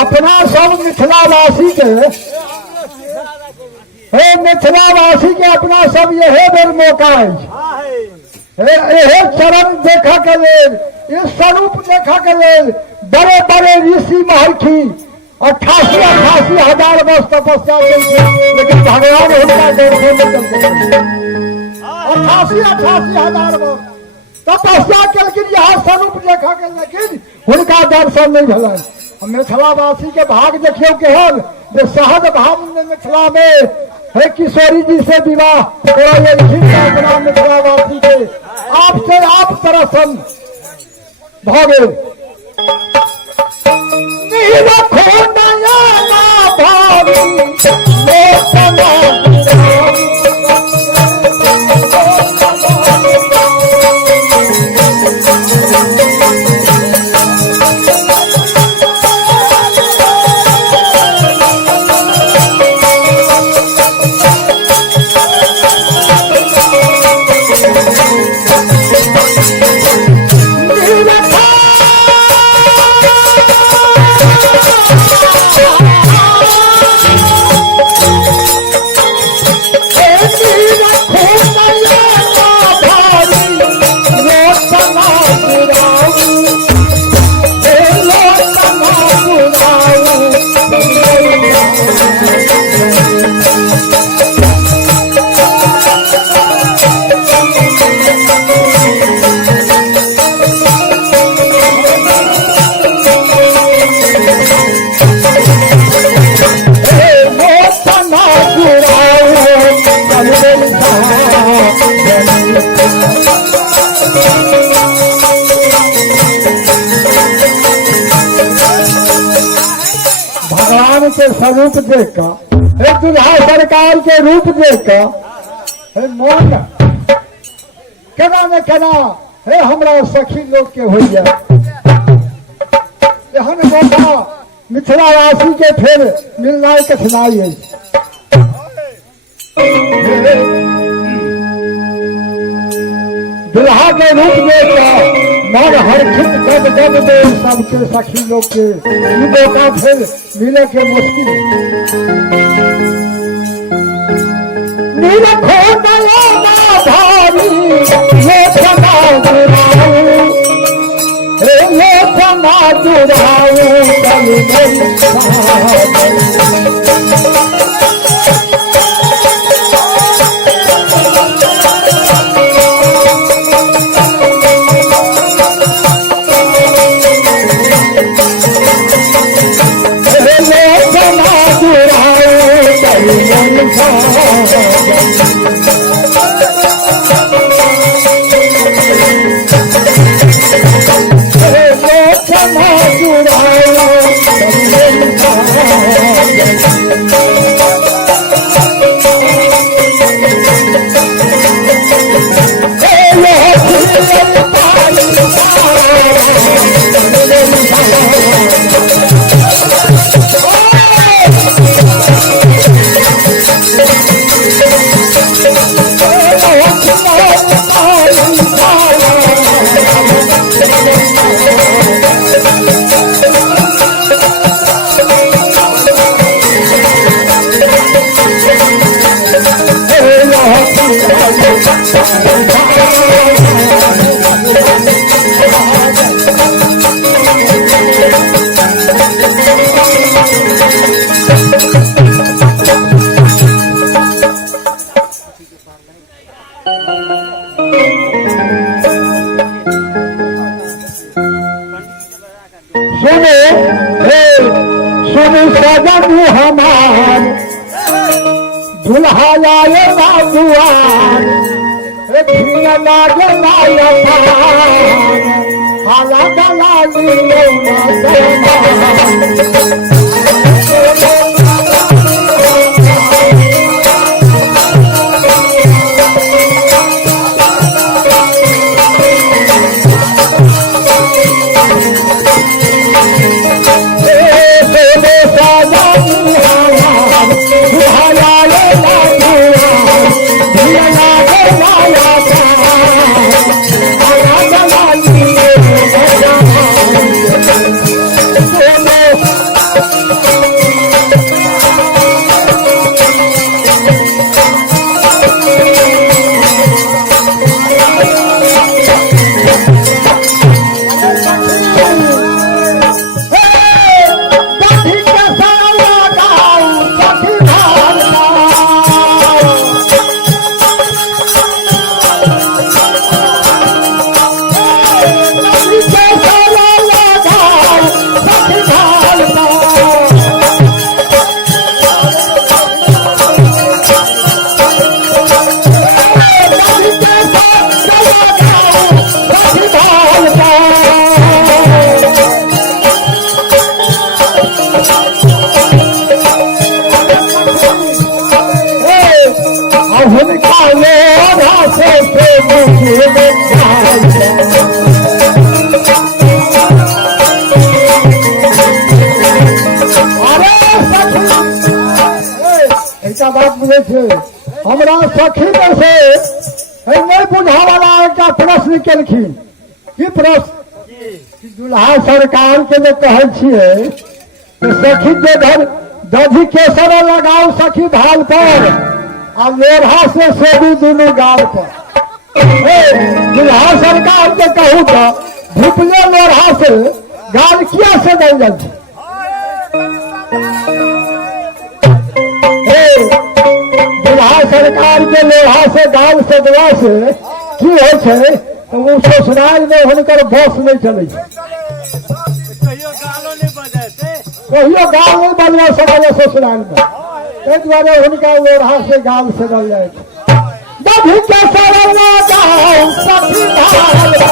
अपना सब मिथिलावासी के मिथिलावासी के अपना सब यहे बेर मौका यह चरण देखा के लेल इस स्वरूप देखा के लेल बड़े बड़े ऋषि महर्षि 88 हजार वर्ष तपस्या लेकिन भगवान उनका दर्शन नहीं करते। 88 हजार वर्ष तपस्या केलखिन यहाँ स्वरूप देखा के लेकिन उनका दर्शन नहीं भला। मिथिलावासी के भाग देखियो केहन जो सहज भाव में मिथिला में है किशोरी जी से विवाह अपना मिथिलावासी के आपसे आप दर्शन भागे भगवान के स्वरूप देख कर दुल्हा सरकार के रूप देख कर मन केना न केना हमरा सखी लोग के हो जाए एहन मौका मिथिलावासी के फिर मिलना कठिनाई है। दुल्हा के रूप में मन हरखित गद गद में सबके सखी लोग के मौका फिर मिले के मुश्किल हमार दुल्हा लाए दुआर लागे हाला गला बात बुझे छे हमरा सखी में से नहीं बुझा वाला एक प्रश्न केलखिन की प्रश्न दुल्हा सरकार के जे कहे छिए कि सखी के धर दधी केसर लगाओ सखी भाल पर आ लोढ़ा से सेबू दोनों गाल पर दुल्हा सरकार के कहू तो धुपले लोढ़ा से गाल किया से दल जाए दुल्हा सरकार के लोढ़ा से गाल से दवा से की हो छे तो वो ससुराल में हुनकर बस नहीं चले कहियो गाल नहीं बजवा सके ससुराल में ताहि दुआरे हुनका लोढ़ा से गाल से दल जाए दधी के सरवा गाँव सखी भाल